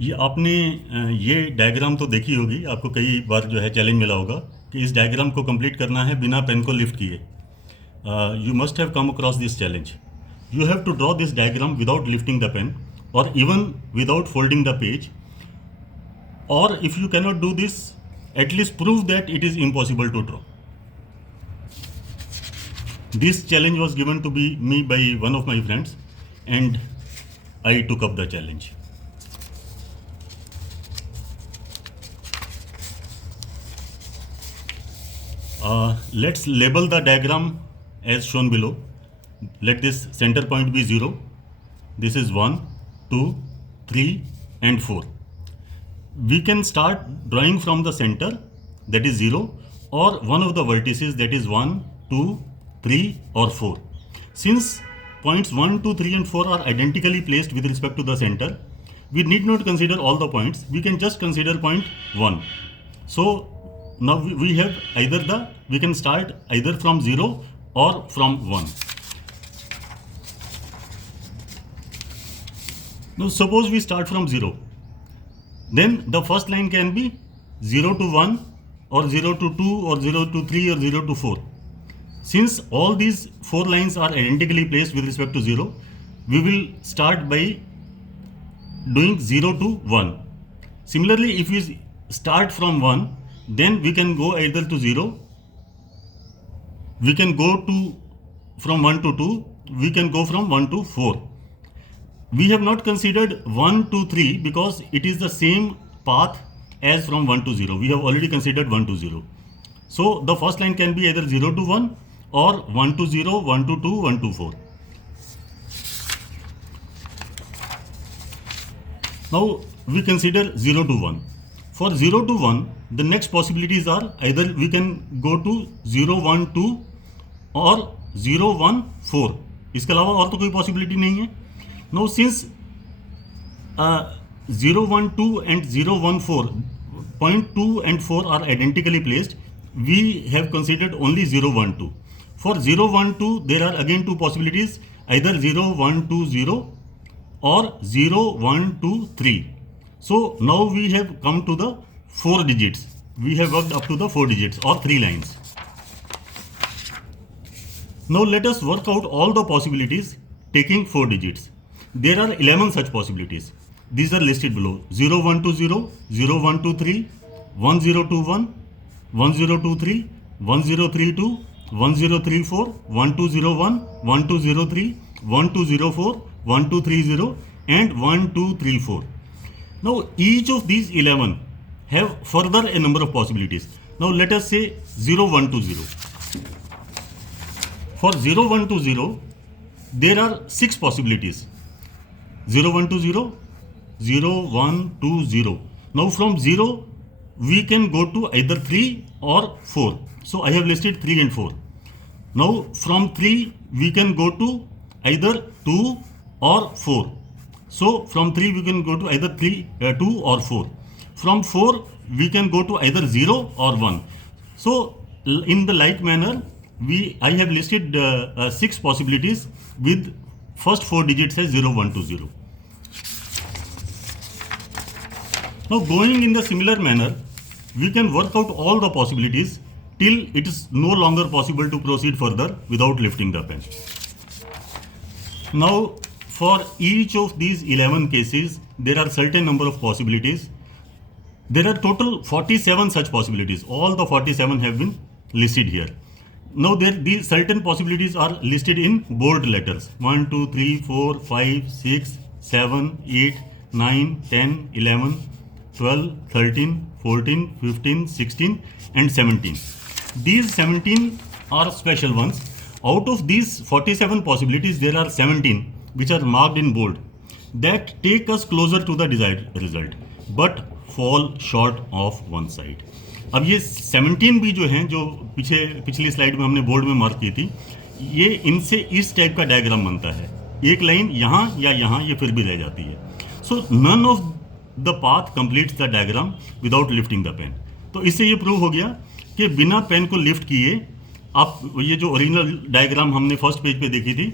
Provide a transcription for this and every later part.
ये आपने ये डायग्राम तो देखी होगी, आपको कई बार जो है चैलेंज मिला होगा कि इस डायग्राम को कंप्लीट करना है बिना पेन को लिफ्ट किए. You must have come across this challenge. You have to draw this diagram without lifting the pen or even without folding the page, or if you cannot do this, at least prove that it is impossible to draw. This challenge was given to me by one of my friends and I took up the challenge. Let's label the diagram as shown below. Let this center point be 0. This is 1, 2, 3 and 4. We can start drawing from the center, that is 0, or one of the vertices, that is 1, 2, 3 or 4. Since points 1, 2, 3 and 4 are identically placed with respect to the center, we need not consider all the points. We can just consider point 1. So now we have we can start either from 0 or from 1. Now suppose we start from 0. Then the first line can be 0 to 1 or 0 to 2 or 0 to 3 or 0 to 4. Since all these 4 lines are identically placed with respect to 0, we will start by doing 0 to 1. Similarly, if we start from 1, then we can go either to 0, we can go to from 1 to 2, we can go from 1 to 4. We have not considered 1 to 3 because it is the same path as from 1 to 0. We have already considered 1 to 0. So the first line can be either 0 to 1 or 1 to 0, 1 to 2, 1 to 4. Now we consider 0 to 1. For 0 to 1, the next possibilities are either we can go to 0, 1, 2 or 0, 1, 4. इसके अलावा और तो कोई possibility नहीं है. Now since 0, 1, 2 and 0, 1, 4, point 2 and 4 are identically placed, we have considered only 0, 1, 2. For 0, 1, 2, there are again two possibilities, either 0, 1, 2, 0 or 0, 1, 2, 3. So now we have come to the 4 digits. We have worked up to the 4 digits or 3 lines. Now let us work out all the possibilities taking 4 digits. There are 11 such possibilities. These are listed below: 0, 1, 2, 0, 0, 1, 2, 3, 1, 0, 2, 1, 1, 0, 2, 3, 1, 0, 3, 2, 1, 0, 3, 4, 1, 2, 0, 1, 1, 2, 0, 3, 1, 2, 0, 4, 1, 2, 3, 0 and 1, 2, 3, 4. Now each of these 11 have further a number of possibilities. Now let us say 0, 1, 2, 0. For 0, 1, 2, 0, there are 6 possibilities. 0, 1, 2, 0, 0, 1, 2, 0. Now from 0, we can go to either 3 or 4. So I have listed 3 and 4. Now from 3, we can go to either 2 or 4. So from 3, we can go to either 2 or 4. From 4, we can go to either 0 or 1. So in the like manner, I have listed 6 possibilities with first 4 digits as 0, 1, 2, 0. Now going in the similar manner, we can work out all the possibilities till it is no longer possible to proceed further without lifting the pen. Now for each of these 11 cases, there are certain number of possibilities. There are total 47 such possibilities. All the 47 have been listed here. Now these certain possibilities are listed in bold letters: 1, 2, 3, 4, 5, 6, 7, 8, 9, 10, 11, 12, 13, 14, 15, 16 and 17. These 17 are special ones. Out of these 47 possibilities, there are 17 which are marked in bold that take us closer to the desired result but fall short of one side. अब ये 17 भी जो हैं, जो पिछली slide में हमने board में मार्क की थी, ये इनसे इस टाइप का डायग्राम बनता है. एक लाइन यहाँ या यहाँ ये फिर भी रह जाती है. So none of the path completes the diagram without lifting the pen. तो इससे ये प्रूव हो गया कि बिना पेन को लिफ्ट किए आप ये जो ओरिजिनल डायग्राम हमने फर्स्ट पेज पे देखी थी,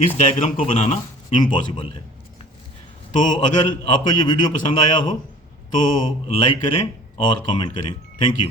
इस डायग्राम को बनाना इम्पॉसिबल है. तो अगर आपको ये वीडियो पसंद आया हो तो लाइक करें और कमेंट करें। Thank you.